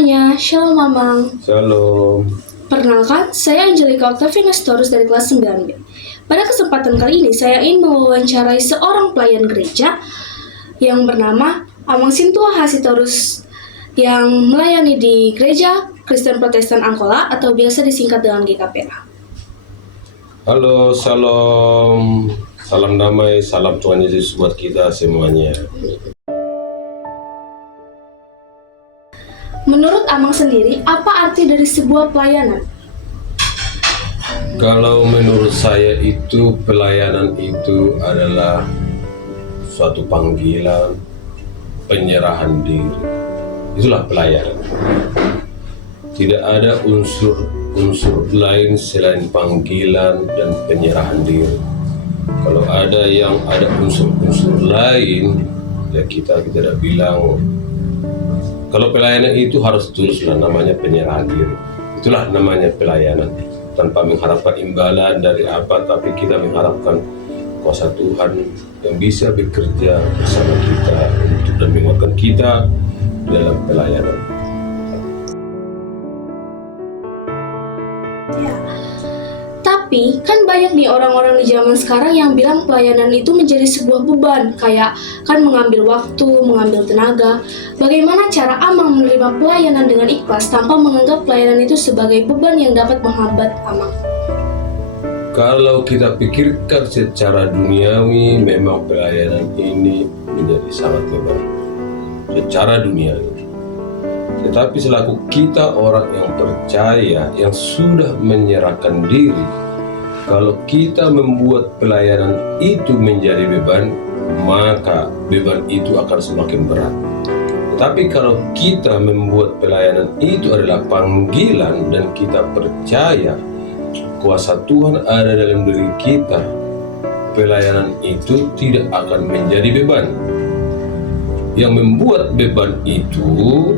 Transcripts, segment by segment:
semuanya, Shalom Mamang. Shalom. Perkenalkan, saya Angelica Octavia Nestorus dari kelas 9B. Pada kesempatan kali ini, saya ingin mewawancarai seorang pelayan gereja yang bernama Amang Sintua Hasitorus yang melayani di Gereja Kristen Protestan Angkola atau biasa disingkat dengan GKPA. Halo, shalom. Salam damai, salam Tuhan Yesus buat kita semuanya. Menurut Amang sendiri, apa arti dari sebuah pelayanan? Kalau menurut saya itu pelayanan itu adalah suatu panggilan, penyerahan diri. Itulah pelayanan. Tidak ada unsur lain selain panggilan dan penyerahan diri. Kalau ada unsur-unsur lain, ya kita tidak bilang. Kalau pelayanan itu harus tuluslah, namanya penyerahan diri. Itulah namanya pelayanan. Tanpa mengharapkan imbalan dari apa, tapi kita mengharapkan kuasa Tuhan yang bisa bekerja bersama kita untuk dan menguatkan kita dalam pelayanan. Tapi kan banyak nih orang-orang di zaman sekarang yang bilang pelayanan itu menjadi sebuah beban, kayak kan mengambil waktu, mengambil tenaga. Bagaimana cara Amang menerima pelayanan dengan ikhlas tanpa menganggap pelayanan itu sebagai beban yang dapat menghambat Amang? Kalau kita pikirkan secara duniawi, memang pelayanan ini menjadi sangat beban secara duniawi. Tetapi selaku kita orang yang percaya, yang sudah menyerahkan diri, kalau kita membuat pelayanan itu menjadi beban, maka beban itu akan semakin berat. Tetapi kalau kita membuat pelayanan itu adalah panggilan dan kita percaya kuasa Tuhan ada dalam diri kita, pelayanan itu tidak akan menjadi beban. Yang membuat beban itu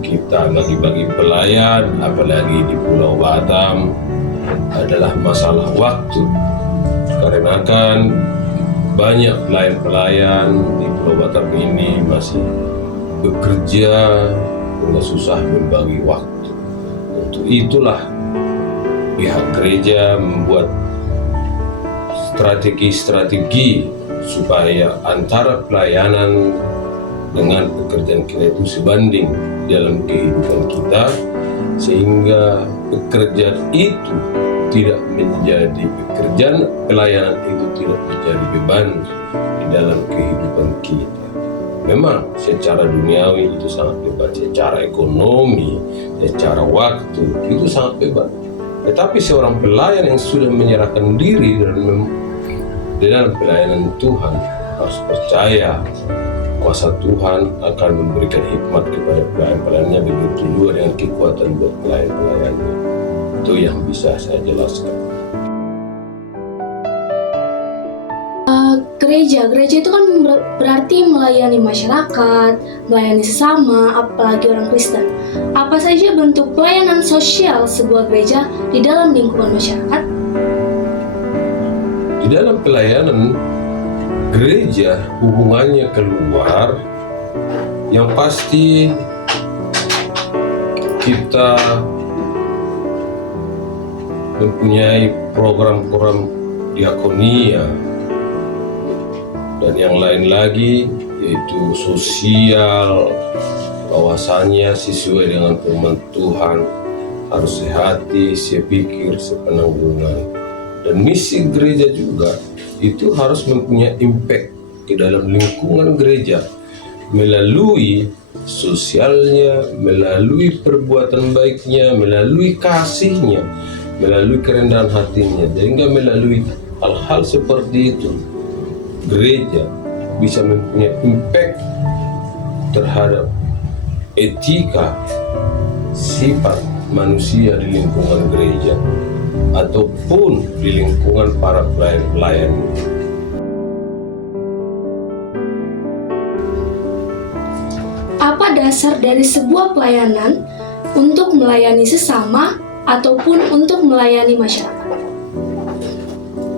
kita bagi-bagi pelayan, apalagi di Pulau Batam, adalah masalah waktu. Karena kan banyak pelayan-pelayan di Pulau Batam ini masih bekerja dengan susah membagi waktu. Untuk itulah pihak gereja membuat strategi-strategi supaya antara pelayanan dengan pekerjaan kita itu sebanding dalam kehidupan kita, sehingga pekerjaan itu tidak menjadi pelayanan itu tidak menjadi beban di dalam kehidupan kita. Memang secara duniawi itu sangat beban, secara ekonomi, secara waktu itu sangat beban. Tetapi seorang pelayan yang sudah menyerahkan diri dalam pelayanan Tuhan harus percaya kuasa Tuhan akan memberikan hikmat kepada pelayan-pelayannya, begitu juga dengan kekuatan buat pelayan-pelayannya. Itu yang bisa saya jelaskan. Gereja itu kan berarti melayani masyarakat, melayani sesama, apalagi orang Kristen. Apa saja bentuk pelayanan sosial sebuah gereja di dalam lingkungan masyarakat? Di dalam pelayanan gereja, hubungannya keluar, yang pasti kita mempunyai program-program diakonia dan yang lain lagi, yaitu sosial, bahwasannya sesuai dengan firman Tuhan, harus sehati, sepikir, sepenanggungan. Dan misi gereja juga itu harus mempunyai impact ke dalam lingkungan gereja melalui sosialnya, melalui perbuatan baiknya, melalui kasihnya, melalui kerendahan hatinya. Sehingga melalui hal-hal seperti itu, gereja bisa mempunyai impact terhadap etika, sifat manusia di lingkungan gereja ataupun di lingkungan para pelayan-pelayan. Apa dasar dari sebuah pelayanan untuk melayani sesama ataupun untuk melayani masyarakat?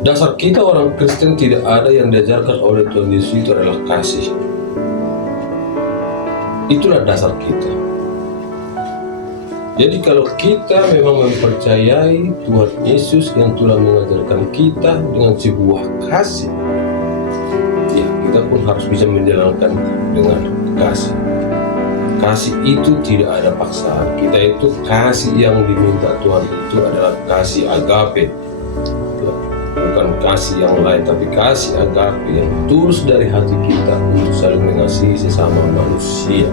Dasar kita orang Kristen tidak ada yang diajarkan oleh Tuhan Yesus itu adalah kasih. Itulah dasar kita. Jadi kalau kita memang mempercayai Tuhan Yesus yang telah mengajarkan kita dengan sebuah kasih, ya kita pun harus bisa menjalankan dengan kasih. Kasih itu tidak ada paksaan. Kita itu kasih yang diminta Tuhan itu adalah kasih agape, ya, bukan kasih yang lain, tapi kasih agape yang tulus dari hati kita untuk saling mengasihi sesama manusia.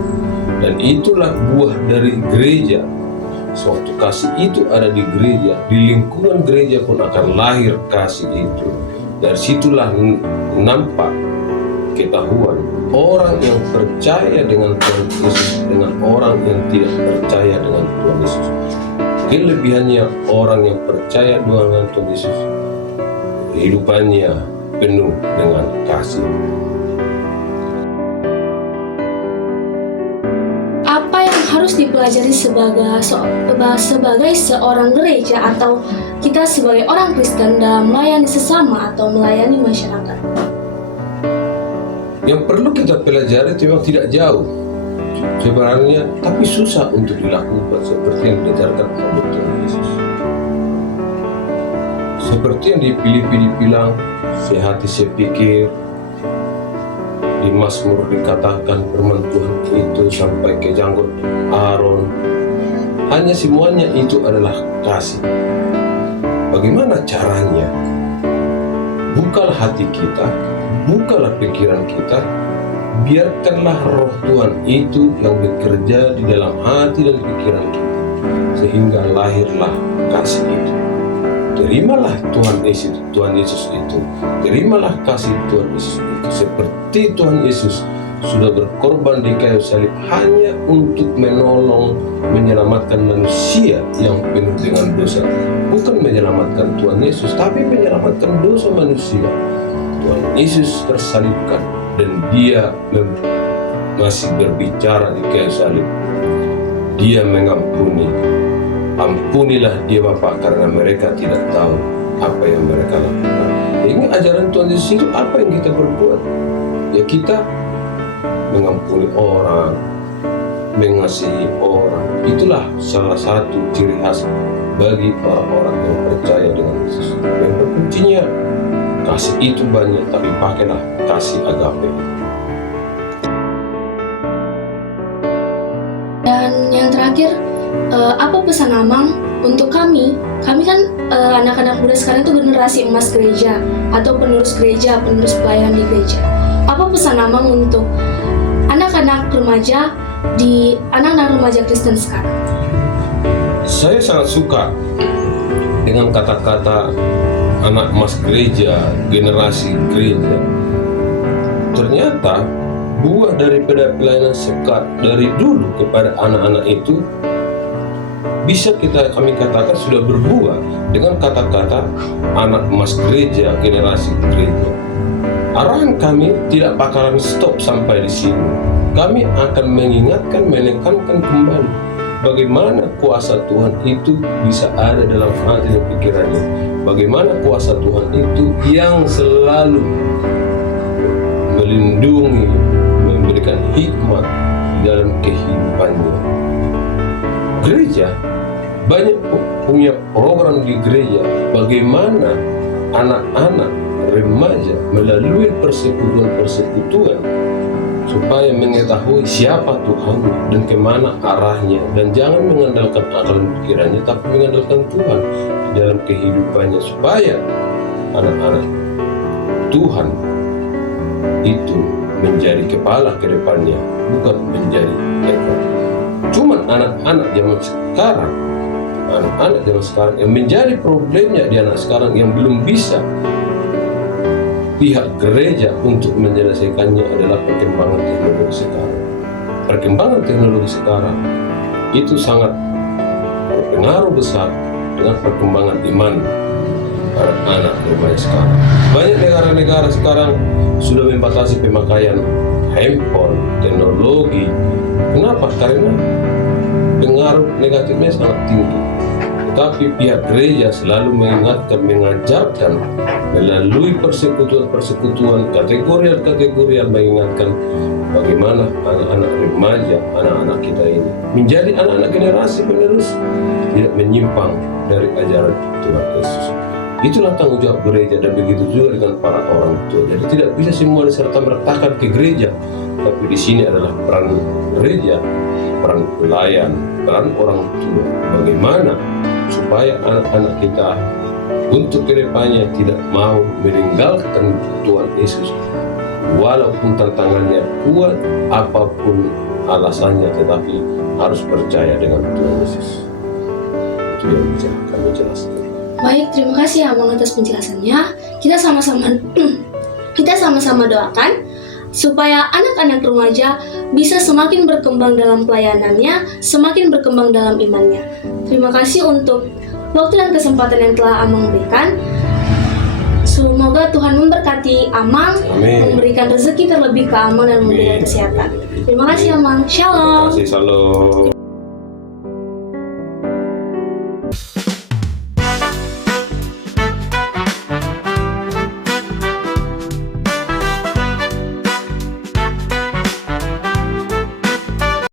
Dan itulah buah dari gereja. Suatu kasih itu ada di gereja, di lingkungan gereja pun akan lahir kasih itu. Dari situlah nampak ketahuan orang yang percaya dengan Tuhan Yesus dengan orang yang tidak percaya dengan Tuhan Yesus. Kelebihannya orang yang percaya dengan Tuhan Yesus, kehidupannya penuh dengan kasih. Apa yang harus dipelajari sebagai seorang gereja atau kita sebagai orang Kristen dalam melayani sesama atau melayani masyarakat? Yang perlu kita pelajari itu memang tidak jauh sebenarnya, tapi susah untuk dilakukan seperti yang diajarkan oleh Tuhan Yesus. Seperti yang di Filipi dibilang, sehati sepikir. Di Mazmur dikatakan firman Tuhan itu sampai ke janggut Aaron. Hanya semuanya itu adalah kasih. Bagaimana caranya? Bukalah hati kita, bukalah pikiran kita, biarkanlah roh Tuhan itu yang bekerja di dalam hati dan pikiran kita, sehingga lahirlah kasih itu. Terimalah Tuhan Yesus itu, terimalah kasih Tuhan Yesus itu, seperti Tuhan Yesus sudah berkorban di kayu salib hanya untuk menolong, menyelamatkan manusia yang penuh dengan dosa. Bukan menyelamatkan Tuhan Yesus, tapi menyelamatkan dosa manusia. Tuhan Yesus tersalibkan dan dia masih berbicara di kayu salib. Dia mengampuni. Ampunilah dia Bapa, karena mereka tidak tahu apa yang mereka lakukan. Ini ajaran Tuhan Yesus itu apa yang kita berbuat? Ya kita mengampuni orang, mengasihi orang. Itulah salah satu ciri khas bagi orang-orang yang percaya dengan Yesus. Yang berkuncinya kasih itu banyak, tapi pakailah kasih agape. Dan yang terakhir, apa pesan Amang untuk kami? Kami kan anak-anak muda sekarang itu generasi emas gereja atau penerus gereja, penerus pelayanan di gereja. Apa pesan Amang untuk anak-anak remaja Kristen sekarang? Saya sangat suka dengan kata-kata anak emas gereja, generasi gereja. Ternyata buah daripada pelayanan sekat dari dulu kepada anak-anak itu bisa kami katakan sudah berbuah dengan kata-kata anak emas gereja, generasi gereja. Arahan kami tidak bakalan stop sampai di sini. Kami akan mengingatkan, menekankan kembali bagaimana kuasa Tuhan itu bisa ada dalam hati dan pikirannya. Bagaimana kuasa Tuhan itu yang selalu melindungi, memberikan hikmat dalam kehidupannya. Gereja banyak punya program di gereja bagaimana anak-anak remaja melalui persekutuan supaya mengetahui siapa Tuhan dan kemana arahnya, dan jangan mengandalkan akal dan pikirannya, tapi mengandalkan Tuhan di dalam kehidupannya, supaya anak-anak Tuhan itu menjadi kepala ke depannya, bukan menjadi ekor. Cuman anak-anak zaman sekarang yang menjadi problemnya di anak sekarang yang belum bisa pihak gereja untuk menyelesaikannya adalah perkembangan teknologi sekarang. Perkembangan teknologi sekarang itu sangat berpengaruh besar dengan perkembangan iman anak-anak remaja sekarang. Banyak negara-negara sekarang sudah membatasi pemakaian handphone, teknologi. Kenapa? Karena pengaruh negatifnya sangat tinggi. Tetapi pihak gereja selalu mengingatkan, mengajarkan melalui persekutuan-persekutuan, kategori-kategori mengingatkan bagaimana anak-anak remaja, anak-anak kita ini menjadi anak-anak generasi penerus, tidak menyimpang dari ajaran Tuhan Yesus. Itulah tanggung jawab gereja, dan begitu juga dengan para orang tua. Jadi tidak bisa semua diserta-mertakan ke gereja, tapi di sini adalah peran gereja, peran pelayan, peran orang tua. Bagaimana supaya anak-anak kita untuk kedepannya tidak mau meninggalkan Tuhan Yesus, walaupun tantangannya kuat, apapun alasannya, tetapi harus percaya dengan Tuhan Yesus. Itu yang bisa kami jelaskan. Baik, terima kasih Amang atas penjelasannya. Kita sama-sama doakan supaya anak-anak remaja bisa semakin berkembang dalam pelayanannya, semakin berkembang dalam imannya. Terima kasih untuk waktu dan kesempatan yang telah Amang berikan. Semoga Tuhan memberkati Amang, Amin. memberikan rezeki terlebih ke Amang dan memberikan Amin. kesehatan. Terima kasih Amang. Shalom. Terima kasih, salam.